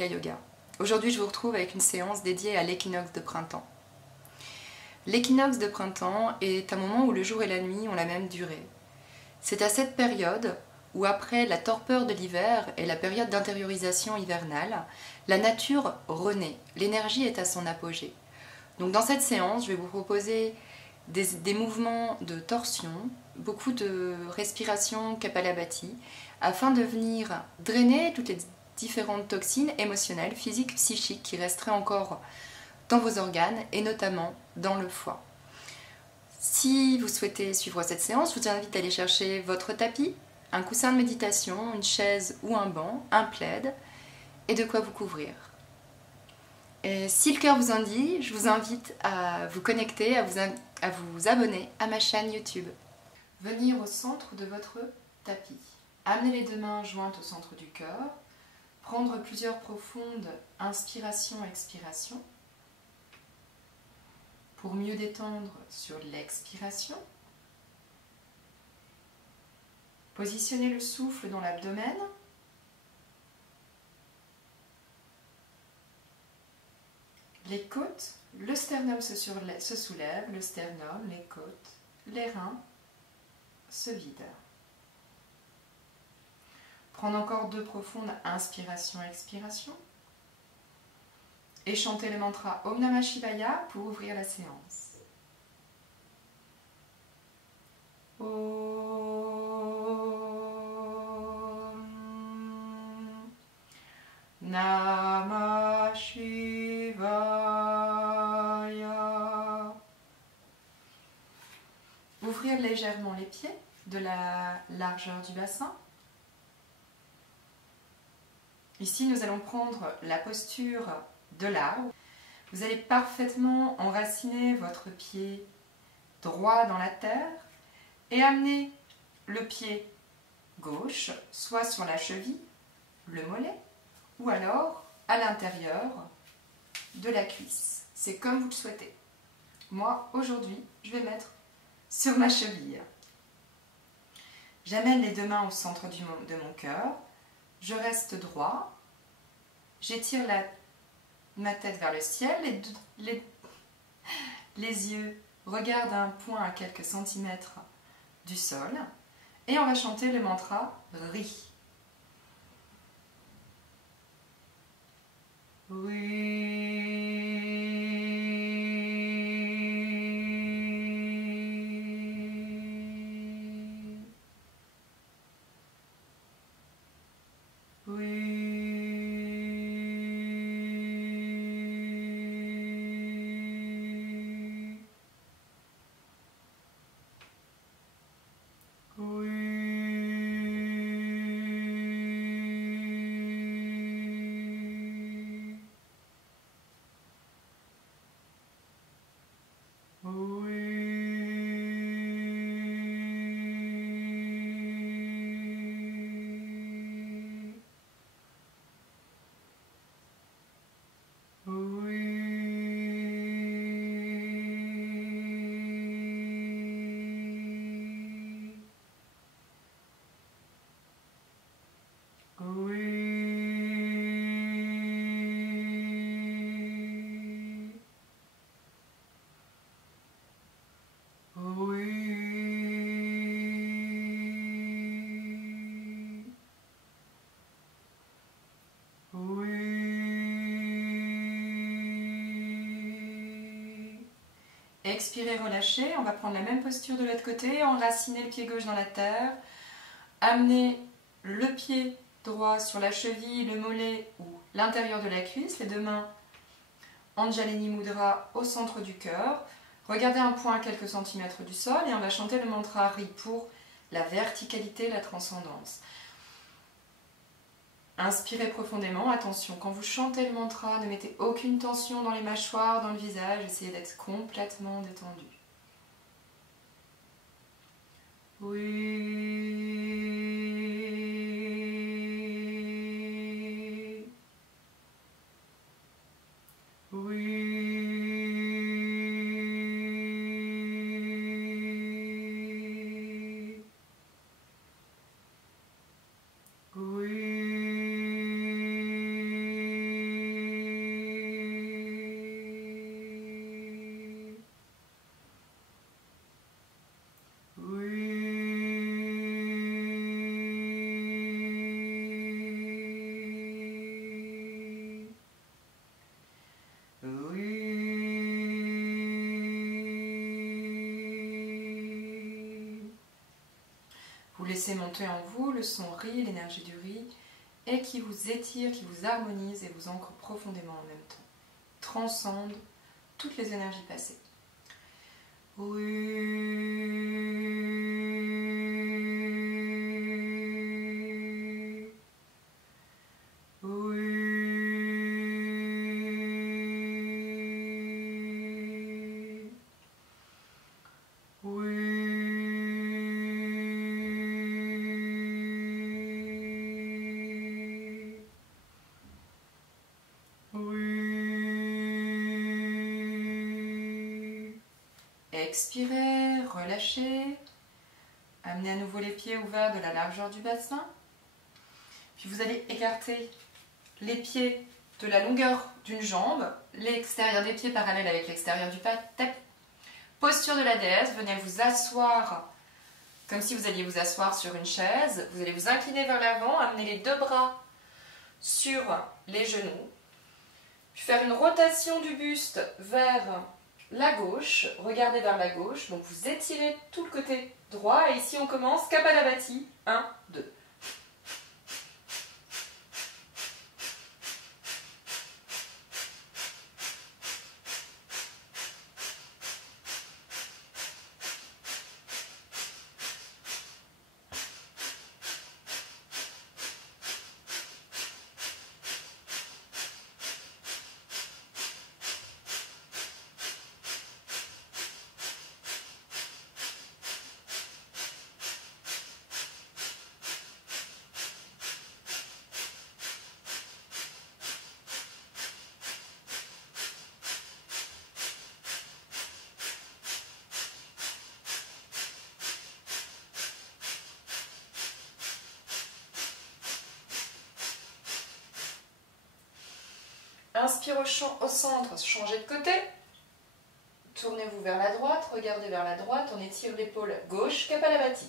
Gaia Yoga. Aujourd'hui, je vous retrouve avec une séance dédiée à l'équinoxe de printemps. L'équinoxe de printemps est un moment où le jour et la nuit ont la même durée. C'est à cette période où, après la torpeur de l'hiver et la période d'intériorisation hivernale, la nature renaît, l'énergie est à son apogée. Donc dans cette séance, je vais vous proposer des mouvements de torsion, beaucoup de respiration Kapalabhati, afin de venir drainer toutes les différentes toxines émotionnelles, physiques, psychiques qui resteraient encore dans vos organes et notamment dans le foie. Si vous souhaitez suivre cette séance, je vous invite à aller chercher votre tapis, un coussin de méditation, une chaise ou un banc, un plaid et de quoi vous couvrir. Et si le cœur vous en dit, je vous invite à vous connecter, à vous abonner à ma chaîne YouTube. Venir au centre de votre tapis. Amenez les deux mains jointes au centre du cœur. Prendre plusieurs profondes inspirations-expirations pour mieux détendre sur l'expiration. Positionnez le souffle dans l'abdomen. Les côtes, le sternum se soulève, le sternum, les côtes, les reins se vident. Prendre encore deux profondes inspirations-expirations. Et chanter le mantra Om Namah Shivaya pour ouvrir la séance. Om Namah Shivaya. Ouvrir légèrement les pieds de la largeur du bassin. Ici, nous allons prendre la posture de l'arbre. Vous allez parfaitement enraciner votre pied droit dans la terre et amener le pied gauche, soit sur la cheville, le mollet, ou alors à l'intérieur de la cuisse. C'est comme vous le souhaitez. Moi, aujourd'hui, je vais mettre sur ma cheville. J'amène les deux mains au centre de mon cœur. Je reste droit, j'étire ma tête vers le ciel, les yeux regardent un point à quelques centimètres du sol et on va chanter le mantra Ri. Expirez, relâchez. On va prendre la même posture de l'autre côté. Enraciner le pied gauche dans la terre. Amener le pied droit sur la cheville, le mollet ou l'intérieur de la cuisse. Les deux mains Anjalini Mudra au centre du cœur. Regardez un point à quelques centimètres du sol et on va chanter le mantra Ri pour la verticalité, la transcendance. Inspirez profondément, attention, quand vous chantez le mantra, ne mettez aucune tension dans les mâchoires, dans le visage, essayez d'être complètement détendu. laissez monter en vous le son riz, l'énergie du riz, et qui vous étire, qui vous harmonise et vous ancre profondément en même temps. Transcende toutes les énergies passées. Expirez, relâchez, amenez à nouveau les pieds ouverts de la largeur du bassin. Puis vous allez écarter les pieds de la longueur d'une jambe, l'extérieur des pieds parallèle avec l'extérieur du pas. Posture de la déesse, venez vous asseoir comme si vous alliez vous asseoir sur une chaise. Vous allez vous incliner vers l'avant, amener les deux bras sur les genoux. Puis faire une rotation du buste vers la gauche, regardez vers la gauche, donc vous étirez tout le côté droit et ici on commence Kapalabhati, 1, 2. Inspire au centre, changez de côté. Tournez-vous vers la droite, regardez vers la droite, on étire l'épaule gauche, Kapalabhati.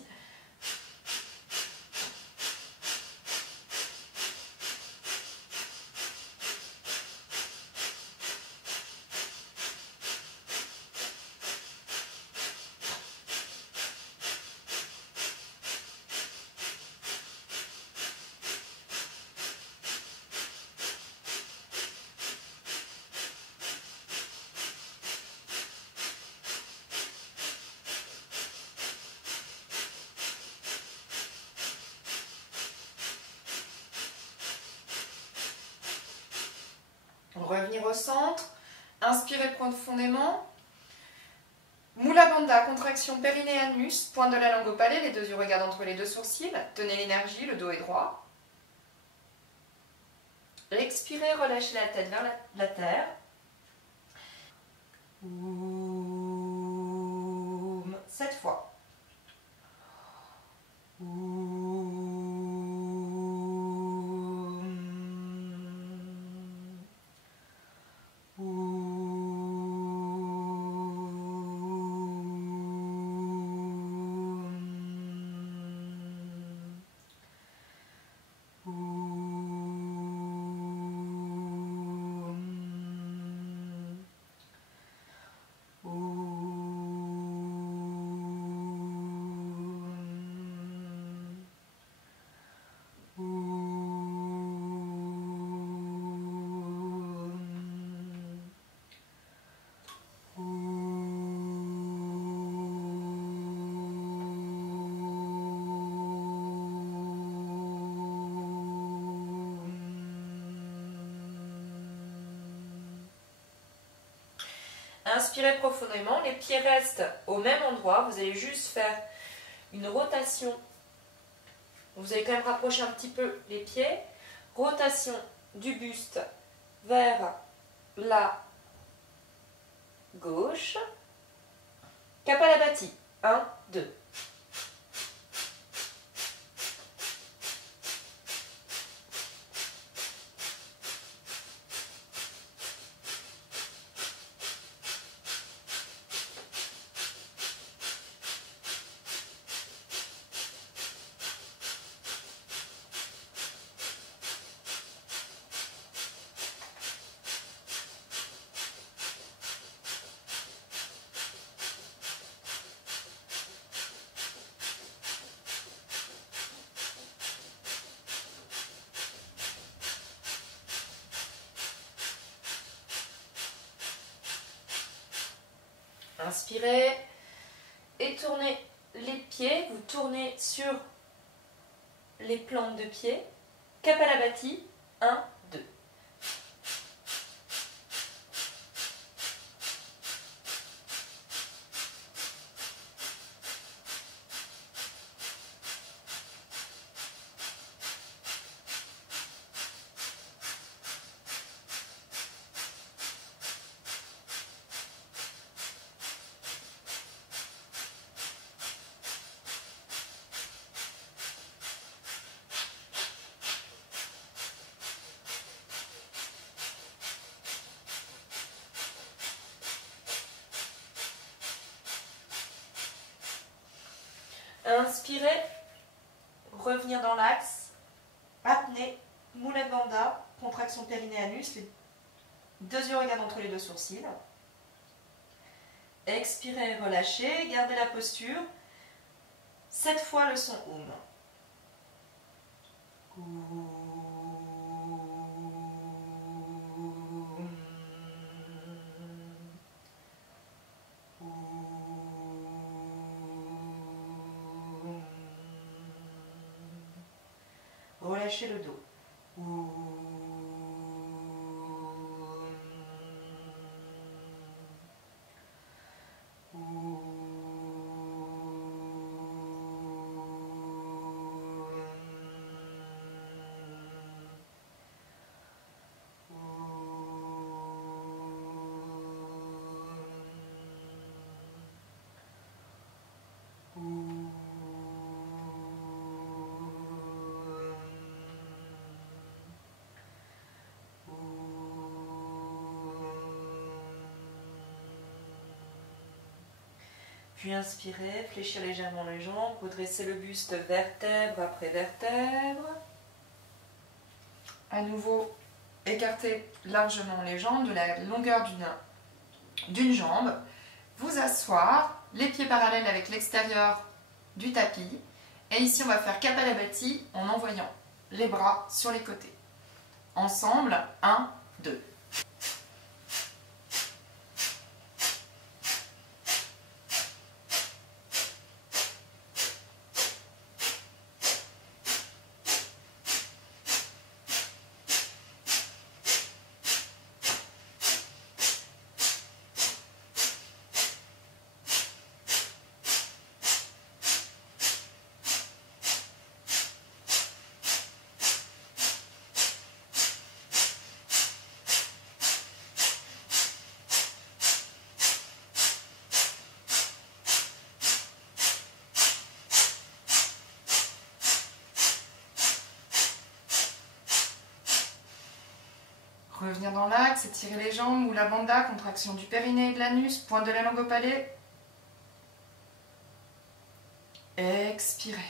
Revenir au centre, inspirez profondément. Mula Bandha, contraction périnée-anus, pointe de la langue au palais, les deux yeux regardent entre les deux sourcils. Tenez l'énergie, le dos est droit. Expirez, relâchez la tête vers la terre. Oum. 7 fois. Oum. Inspirez profondément, les pieds restent au même endroit, vous allez juste faire une rotation. Vous allez quand même rapprocher un petit peu les pieds. Rotation du buste vers la gauche. Kapalabhati, 1, 2. Inspirez et tournez les pieds. Vous tournez sur les plantes de pied. Kapalabhati, 1, 2. Inspirez, revenir dans l'axe, apnée, Mula Bandha, contraction périnée-anus, les deux yeux regardent entre les deux sourcils. Expirez, relâchez, gardez la posture. 7 fois le son Om. Relâchez le dos. Puis inspirez, fléchir légèrement les jambes, redresser le buste vertèbre après vertèbre. À nouveau, écartez largement les jambes de la longueur d'une jambe. Vous asseoir, les pieds parallèles avec l'extérieur du tapis. Et ici, on va faire Kapalabhati en envoyant les bras sur les côtés. Ensemble, 1, 2. Revenir dans l'axe, étirer les jambes, Mula Bandha, contraction du périnée et de l'anus, pointe de la langue au palais. Expirez.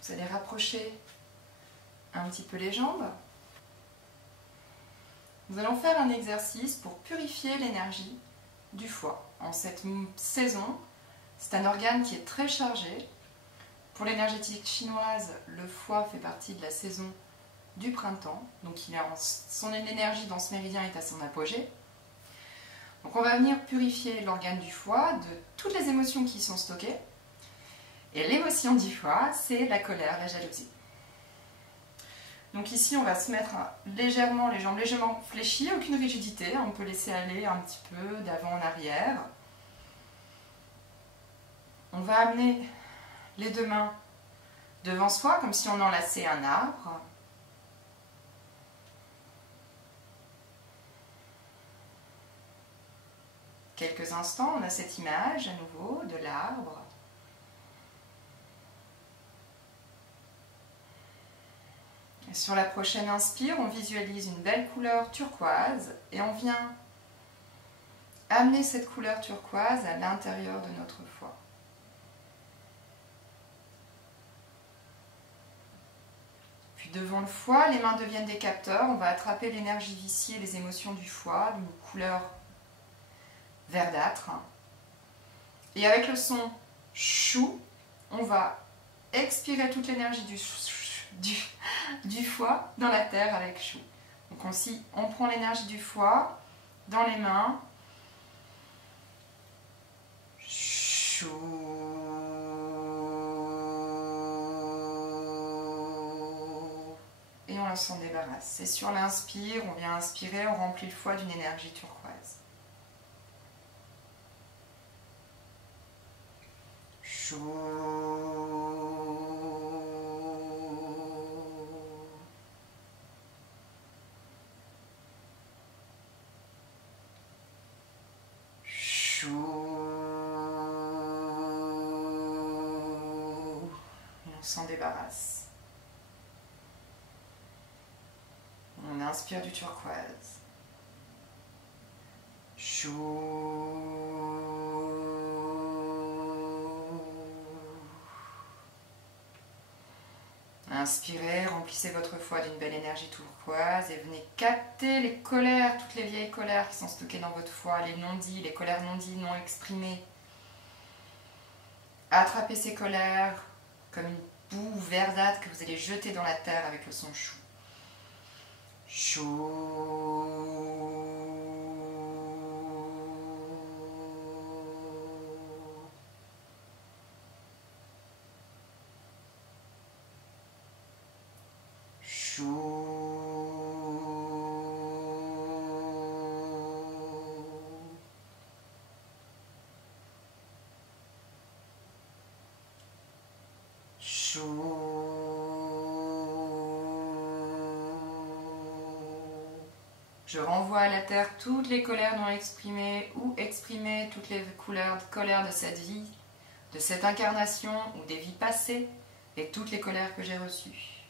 Vous allez rapprocher un petit peu les jambes. Nous allons faire un exercice pour purifier l'énergie du foie. En cette saison, c'est un organe qui est très chargé. Pour l'énergétique chinoise, le foie fait partie de la saison du printemps. Donc son énergie dans ce méridien est à son apogée. Donc on va venir purifier l'organe du foie de toutes les émotions qui y sont stockées. Et l'émotion du foie, c'est la colère, la jalousie. Donc ici, on va se mettre légèrement, les jambes légèrement fléchies, aucune rigidité. On peut laisser aller un petit peu d'avant en arrière. On va amener les deux mains devant soi, comme si on enlaçait un arbre. Quelques instants, on a cette image à nouveau de l'arbre. Et sur la prochaine inspire, on visualise une belle couleur turquoise et on vient amener cette couleur turquoise à l'intérieur de notre foie. Puis devant le foie, les mains deviennent des capteurs. On va attraper l'énergie viciée, les émotions du foie, d'une couleur verdâtre. Et avec le son chou, on va expirer toute l'énergie du du foie dans la terre avec Chou. Donc on prend l'énergie du foie dans les mains. Chou. Et on s'en débarrasse. Et sur l'inspire, on vient inspirer, on remplit le foie d'une énergie turquoise. Chou. On s'en débarrasse. On inspire du turquoise. Chou. Inspirez, remplissez votre foie d'une belle énergie turquoise et venez capter les colères, toutes les vieilles colères qui sont stockées dans votre foie, les non-dits, les colères non-dits, non exprimées. Attrapez ces colères comme une boue verdâtre que vous allez jeter dans la terre avec le son chou. Chou. Je renvoie à la terre toutes les colères non exprimées ou exprimées, toutes les colères de cette vie, de cette incarnation ou des vies passées et toutes les colères que j'ai reçues.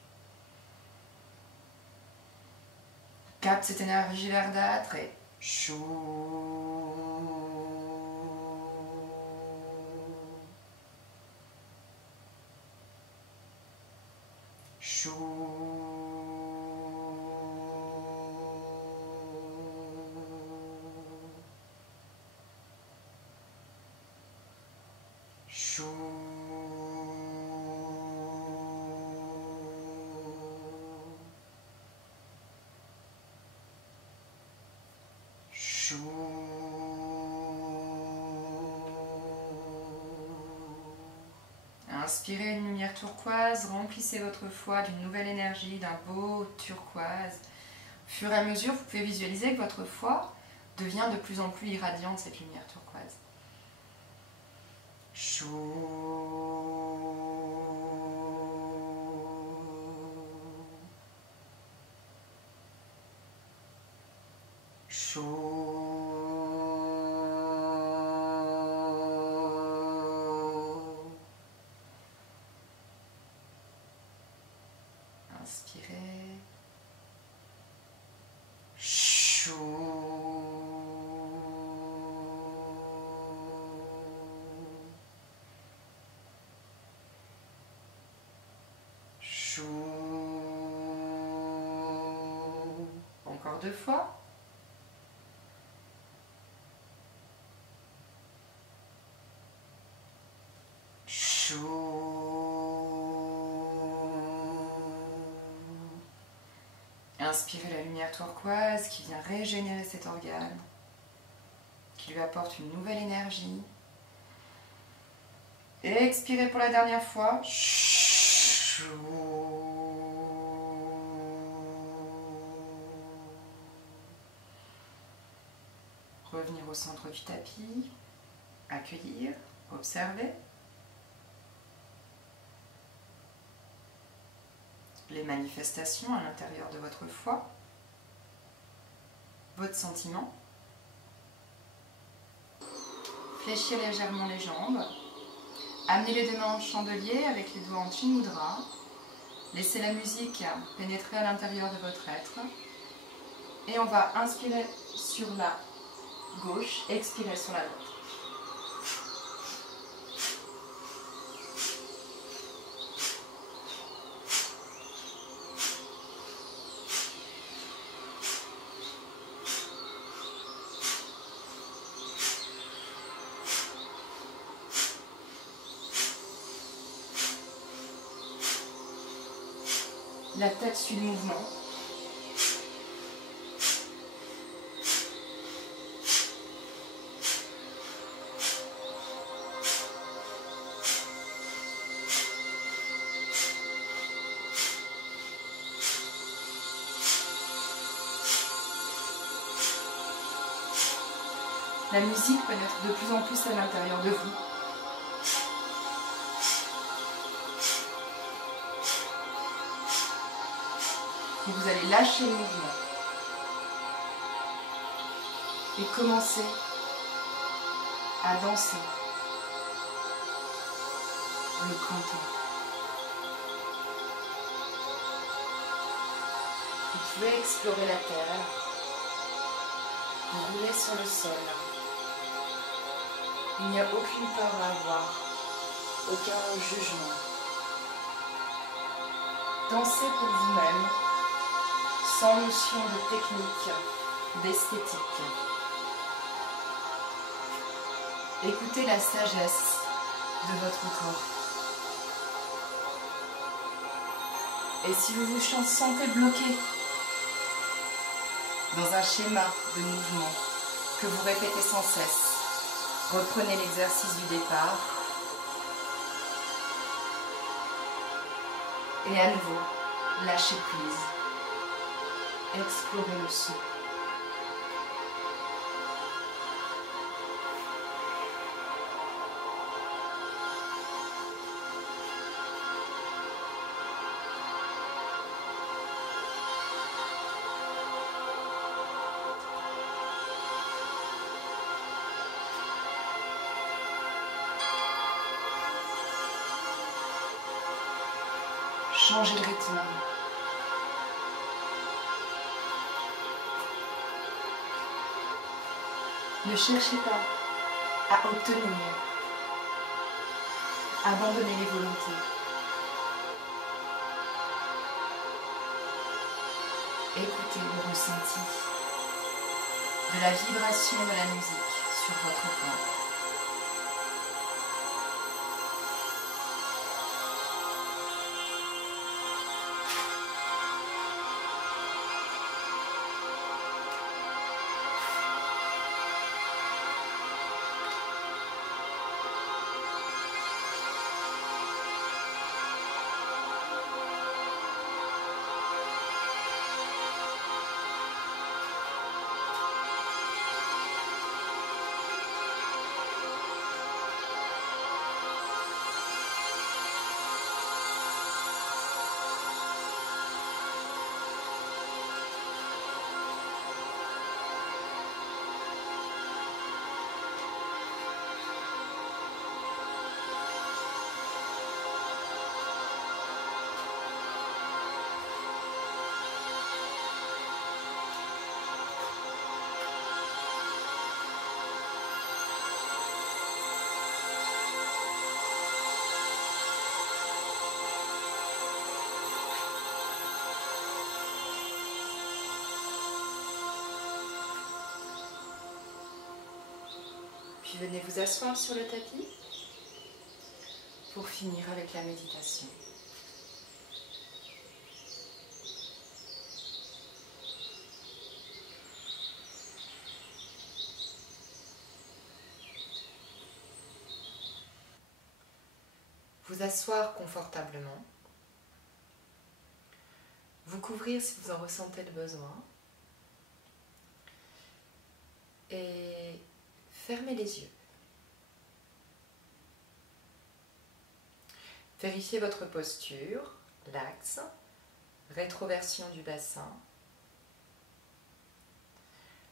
Capte cette énergie verdâtre et chou. Chou. Chou. Chou. Inspirez une lumière turquoise, remplissez votre foie d'une nouvelle énergie, d'un beau turquoise. Au fur et à mesure, vous pouvez visualiser que votre foie devient de plus en plus irradiant de cette lumière turquoise. Chou. Chou. Inspirez. Chou. Encore 2 fois. Inspirez la lumière turquoise qui vient régénérer cet organe, qui lui apporte une nouvelle énergie. Et expirez pour la dernière fois. Revenir au centre du tapis, accueillir, observer. Les manifestations à l'intérieur de votre foie, votre sentiment. Fléchir légèrement les jambes. Amenez les deux mains en chandelier avec les doigts en Chinmudra. Laissez la musique pénétrer à l'intérieur de votre être. Et on va inspirer sur la gauche, expirer sur la droite. La tête suit le mouvement. La musique pénètre de plus en plus à l'intérieur de vous. Et vous allez lâcher le mouvement. Et commencer à danser le printemps. Vous pouvez explorer la terre. Vous roulez sur le sol. Il n'y a aucune peur à avoir, aucun jugement. Dansez pour vous-même, sans notion de technique, d'esthétique. Écoutez la sagesse de votre corps. Et si vous vous sentez bloqué dans un schéma de mouvement que vous répétez sans cesse, reprenez l'exercice du départ et à nouveau, lâchez prise, explorez le son. Changez le rythme. Ne cherchez pas à obtenir. Abandonnez les volontés. Écoutez le ressenti de la vibration de la musique sur votre corps. Puis venez vous asseoir sur le tapis pour finir avec la méditation. Vous asseoir confortablement, vous couvrir si vous en ressentez le besoin et fermez les yeux. Vérifiez votre posture, l'axe, rétroversion du bassin.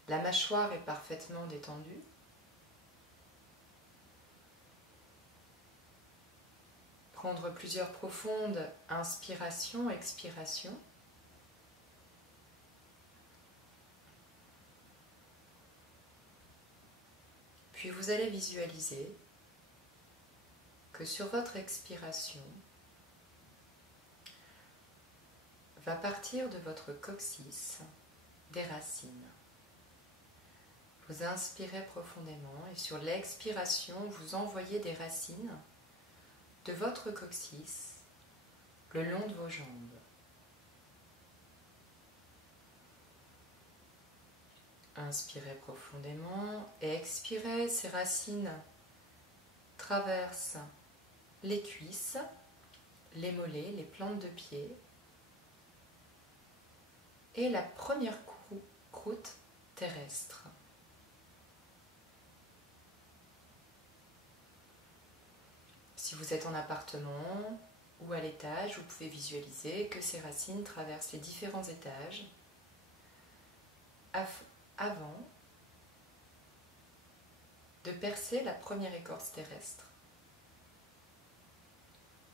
La mâchoire est parfaitement détendue. Prendre plusieurs profondes inspirations, expirations. Puis vous allez visualiser que sur votre expiration va partir de votre coccyx des racines. Vous inspirez profondément et sur l'expiration, vous envoyez des racines de votre coccyx le long de vos jambes. Inspirez profondément et expirez. Ces racines traversent les cuisses, les mollets, les plantes de pied et la première croûte terrestre. Si vous êtes en appartement ou à l'étage, vous pouvez visualiser que ces racines traversent les différents étages avant de percer la première écorce terrestre.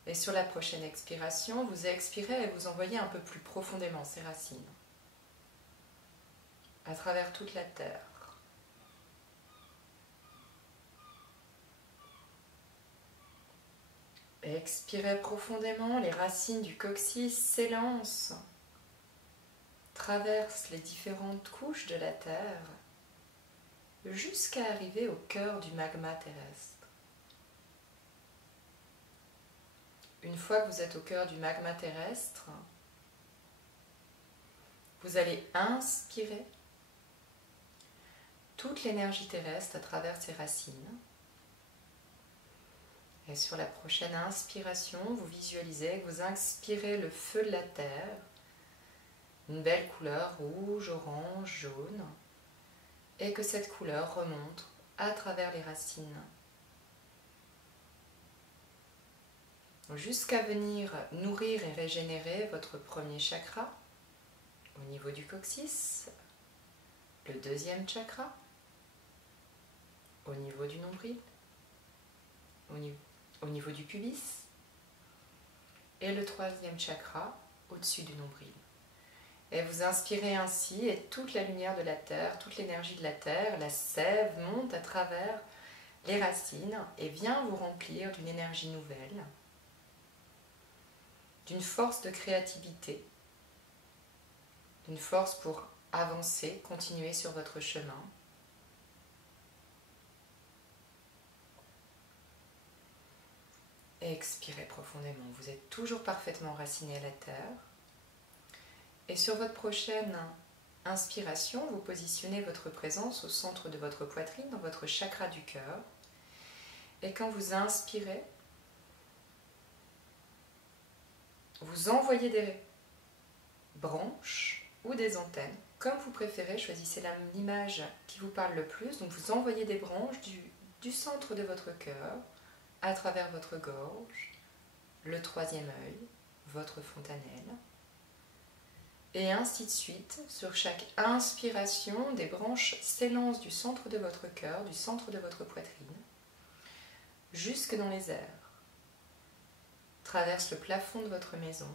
Et sur la prochaine expiration, vous expirez et vous envoyez un peu plus profondément ces racines à travers toute la terre. Expirez profondément, les racines du coccyx s'élancent, traversent les différentes couches de la terre jusqu'à arriver au cœur du magma terrestre. Une fois que vous êtes au cœur du magma terrestre, vous allez inspirer toute l'énergie terrestre à travers ces racines. Et sur la prochaine inspiration, vous visualisez que vous inspirez le feu de la terre, une belle couleur rouge, orange, jaune, et que cette couleur remonte à travers les racines, jusqu'à venir nourrir et régénérer votre premier chakra au niveau du coccyx, le deuxième chakra au niveau du nombril, au niveau du pubis, et le troisième chakra au-dessus du nombril. Et vous inspirez ainsi et toute la lumière de la terre, toute l'énergie de la terre, la sève monte à travers les racines et vient vous remplir d'une énergie nouvelle, d'une force de créativité, d'une force pour avancer, continuer sur votre chemin. Et expirez profondément. Vous êtes toujours parfaitement enraciné à la terre. Et sur votre prochaine inspiration, vous positionnez votre présence au centre de votre poitrine, dans votre chakra du cœur. Et quand vous inspirez, vous envoyez des branches ou des antennes. Comme vous préférez, choisissez l'image qui vous parle le plus. Donc vous envoyez des branches du centre de votre cœur à travers votre gorge, le troisième œil, votre fontanelle. Et ainsi de suite, sur chaque inspiration, des branches s'élancent du centre de votre cœur, du centre de votre poitrine, jusque dans les airs, traversent le plafond de votre maison,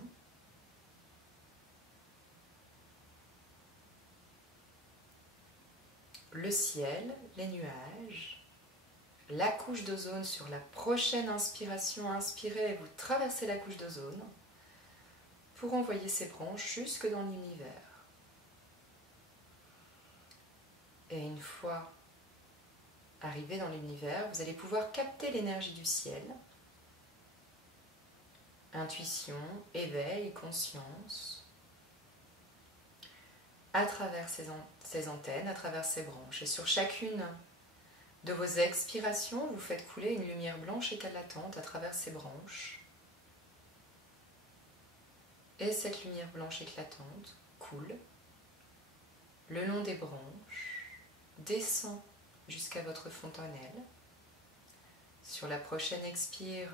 le ciel, les nuages, la couche d'ozone. Sur la prochaine inspiration, inspirez et vous traversez la couche d'ozone pour envoyer ces branches jusque dans l'univers. Et une fois arrivé dans l'univers, vous allez pouvoir capter l'énergie du ciel, intuition, éveil, conscience, à travers ces antennes, à travers ces branches. Et sur chacune de vos expirations, vous faites couler une lumière blanche éclatante à travers ces branches. Et cette lumière blanche éclatante coule le long des branches, descend jusqu'à votre fontanelle. Sur la prochaine expire,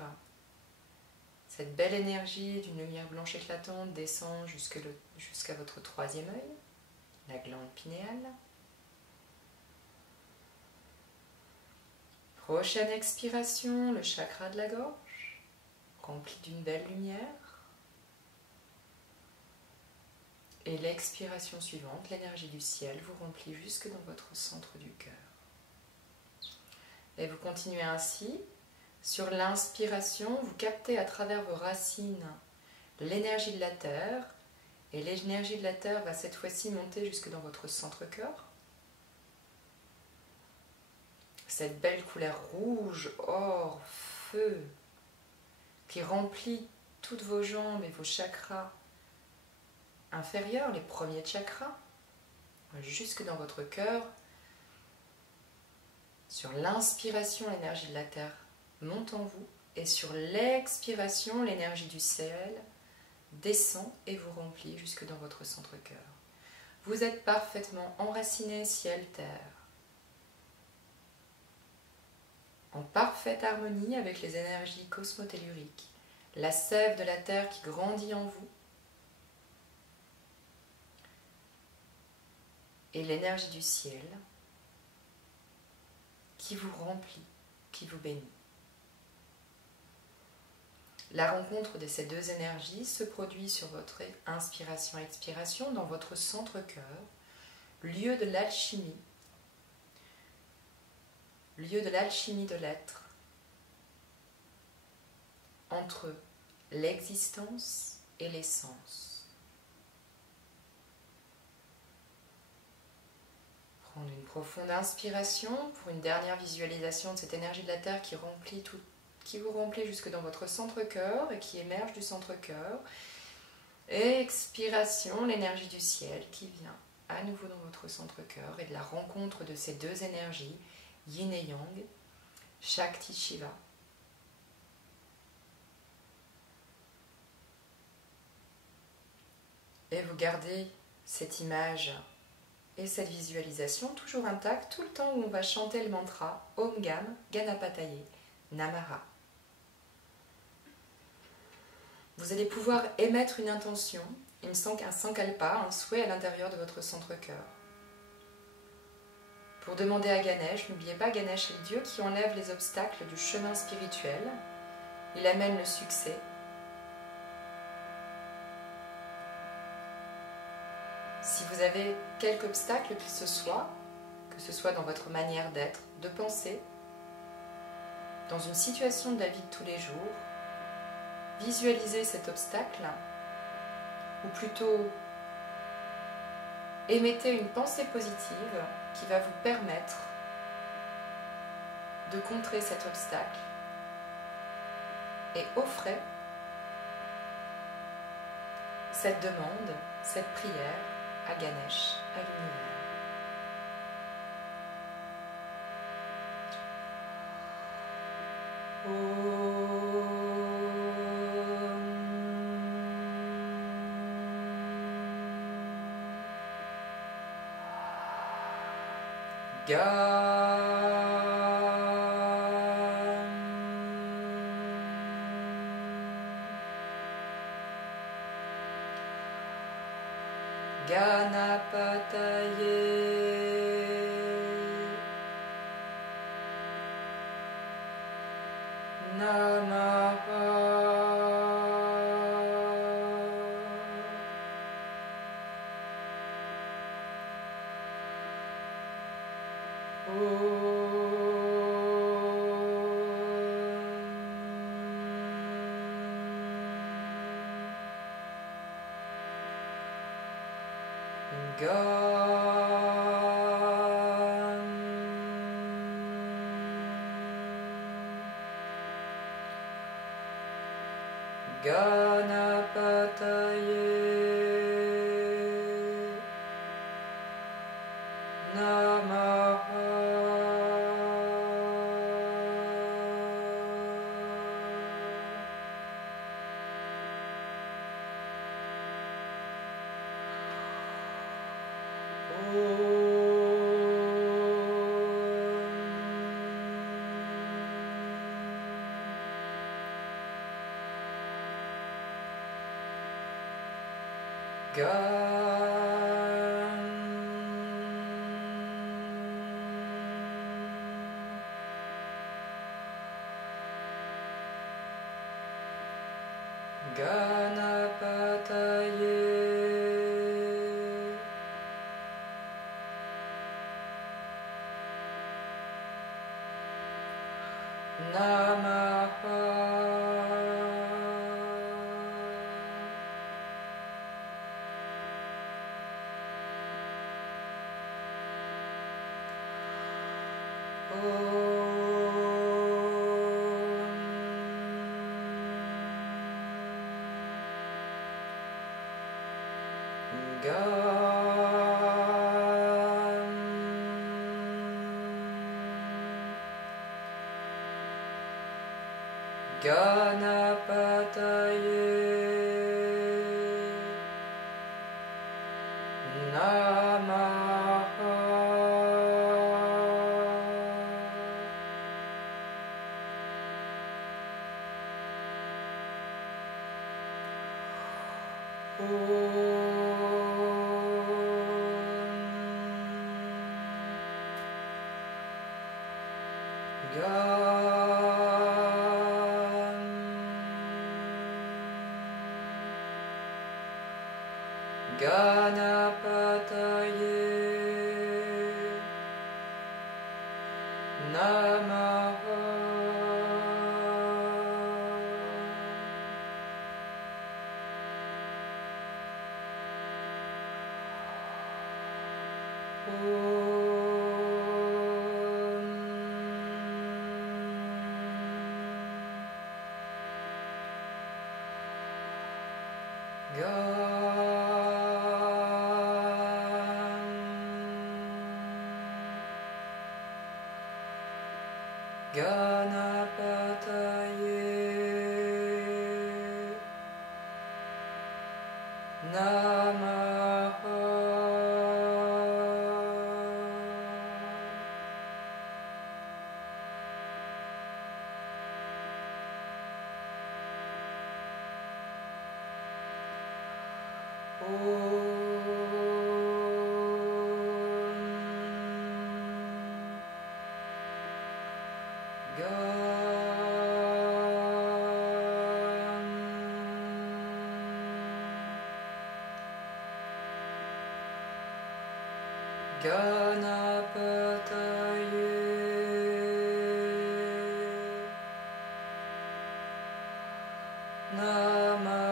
cette belle énergie d'une lumière blanche éclatante descend jusqu'à votre troisième œil, la glande pinéale. Prochaine expiration, le chakra de la gorge, rempli d'une belle lumière. Et l'expiration suivante, l'énergie du ciel vous remplit jusque dans votre centre du cœur. Et vous continuez ainsi. Sur l'inspiration, vous captez à travers vos racines l'énergie de la terre. Et l'énergie de la terre va cette fois-ci monter jusque dans votre centre-cœur. Cette belle couleur rouge, or, feu, qui remplit toutes vos jambes et vos chakras inférieurs, les premiers chakras, jusque dans votre cœur. Sur l'inspiration, l'énergie de la terre monte en vous, et sur l'expiration, l'énergie du ciel descend et vous remplit jusque dans votre centre-cœur. Vous êtes parfaitement enraciné ciel-terre, en parfaite harmonie avec les énergies cosmotelluriques, la sève de la terre qui grandit en vous, et l'énergie du ciel qui vous remplit, qui vous bénit. La rencontre de ces deux énergies se produit sur votre inspiration-expiration dans votre centre-cœur, lieu de l'alchimie de l'être, entre l'existence et l'essence. Prendre une profonde inspiration pour une dernière visualisation de cette énergie de la Terre qui vous remplit jusque dans votre centre-cœur et qui émerge du centre-cœur. Et expiration, l'énergie du ciel qui vient à nouveau dans votre centre-cœur et de la rencontre de ces deux énergies, Yin et Yang, Shakti Shiva. Et vous gardez cette image et cette visualisation toujours intacte tout le temps où on va chanter le mantra Om Gam Ganapataye Namara. Vous allez pouvoir émettre une intention, un sankalpa, un souhait à l'intérieur de votre centre-cœur. Pour demander à Ganesh, n'oubliez pas, Ganesh est le Dieu qui enlève les obstacles du chemin spirituel. Il amène le succès. Si vous avez quelque obstacle que ce soit dans votre manière d'être, de penser, dans une situation de la vie de tous les jours, visualisez cet obstacle, ou plutôt émettez une pensée positive qui va vous permettre de contrer cet obstacle et offrez cette demande, cette prière à Ganesh, à l'univers. Ganapataye Namaha. Ganapataye Namaha. Ganapataye Namaha. Ganapataye Namaha. Ganapataye Namaha. Ganapataye Namaha. Ganapataye Namaha.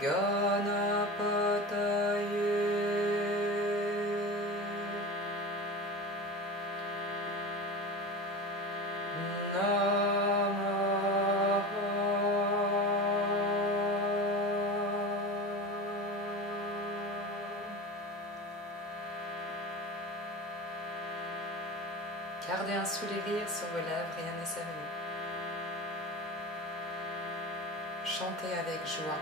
Ganapataye Gardez un sourire sur vos lèvres, rien n'est sérieux. Chantez avec joie.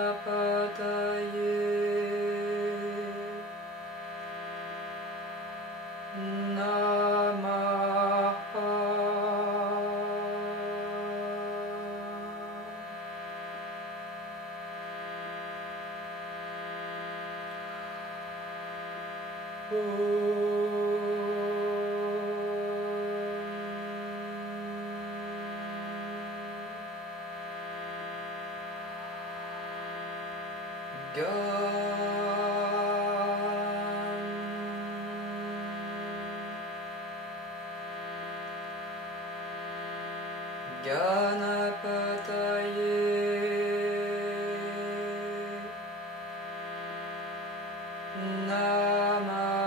Ganapataye Namaha. Ganapataye Namaha.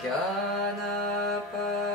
Ganapataye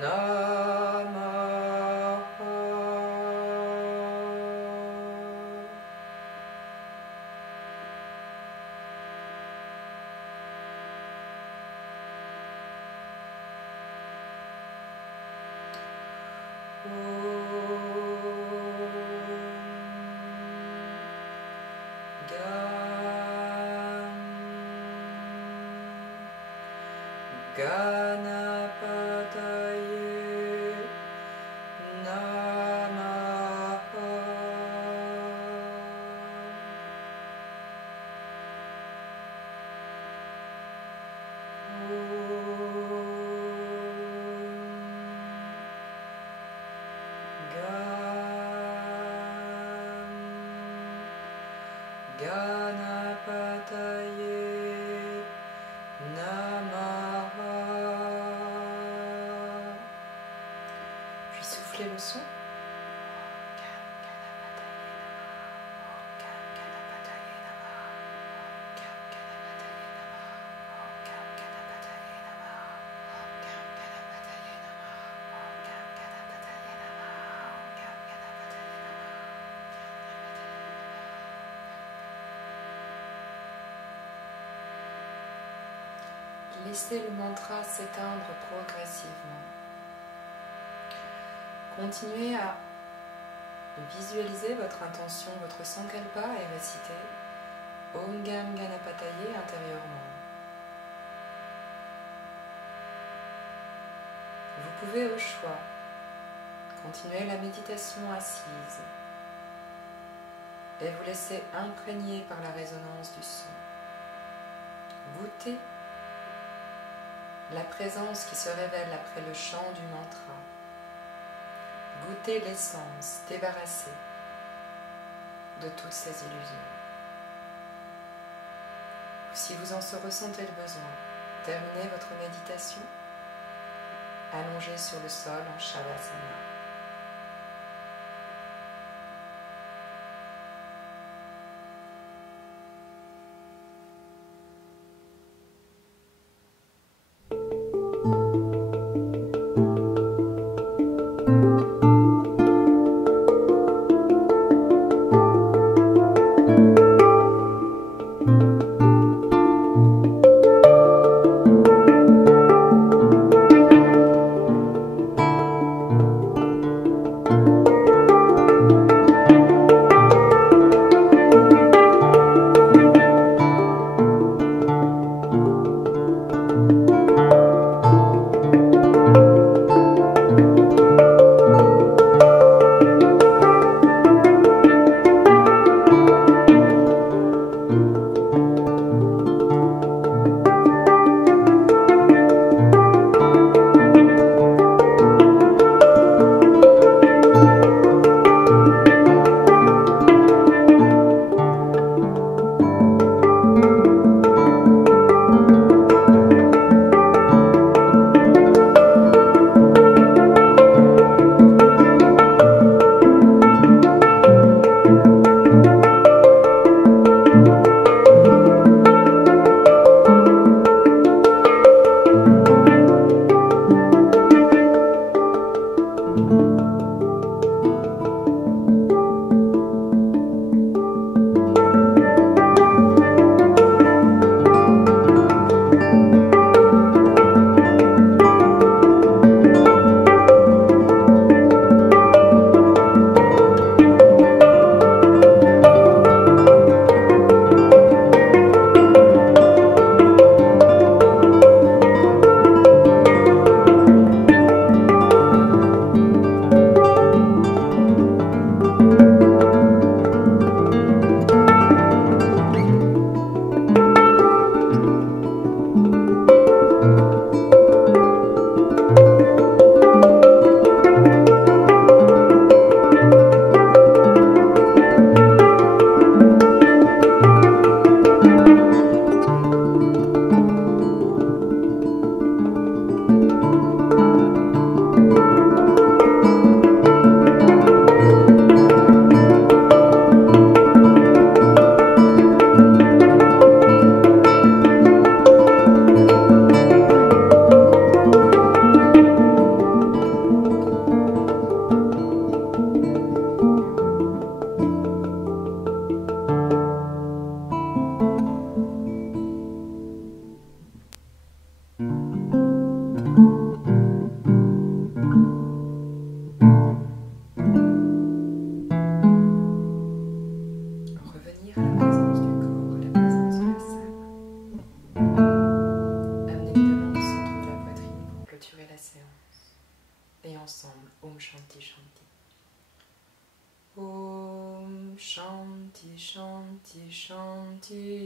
Namaha. Ganapataye Namaha. Ganapataye Namaha. Puis soufflez le son. Laissez le mantra s'éteindre progressivement. Continuez à visualiser votre intention, votre sankalpa et réciter Om Gam Ganapataye intérieurement. Vous pouvez au choix continuer la méditation assise et vous laisser imprégner par la résonance du son. Goûtez la présence qui se révèle après le chant du mantra. Goûtez l'essence débarrassée de toutes ces illusions. Si vous en ressentez le besoin, terminez votre méditation allongé sur le sol en Shavasana. et ensemble. Om Shanti Shanti. Om Shanti Shanti Shanti.